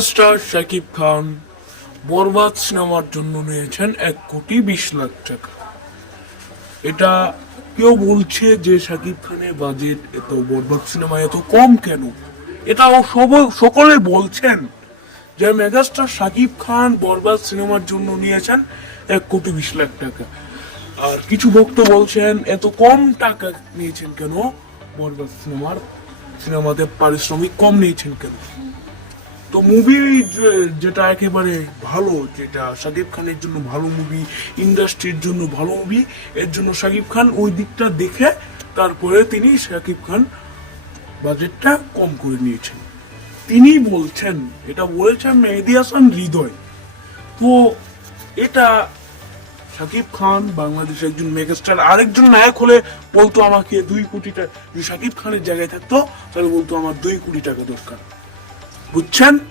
Star Shakib Khan বরবাদ সিনেমার জন্য নিয়েছেন এক কোটি বিশ লাখ টাকা। এটা কেউ বলছে যে শাকিব খানের বাজেট এত, বরবাদ সিনেমা এত কম কেন? এটাও সব, সকলে বলছেন যে মেগাস্টার শাকিব খান বরবাদ সিনেমার জন্য নিয়েছেন এক কোটি বিশ লাখ টাকা। আর কিছু ভক্ত বলছেন, এত কম টাকা নিয়েছেন কেন? বরবাদ সিনেমার, সিনেমাতে পারিশ্রমিক কম নিয়েছেন কেন? তো মুভি যেটা একেবারে ভালো, যেটা শাকিব খানের জন্য ভালো মুভি ইন্ডাস্ট্রির জন্য ভালো মুভি এর জন্য শাকিব খান ওই দিকটা দেখে তারপরে তিনি শাকিব খান বাজেটটা কম করে নিয়েছেন। তিনি বলছেন, এটা বলেছেন মেহেদি হাসান হৃদয়। তো এটা শাকিব খান, বাংলাদেশের একজন মেগাস্টার আরেকজন নায়ক হলে বলতো আমাকে দুই কোটি টাকা শাকিব খানের জায়গায় থাকতো, তাহলে বলতো আমার দুই কোটি টাকা দরকার। bu çent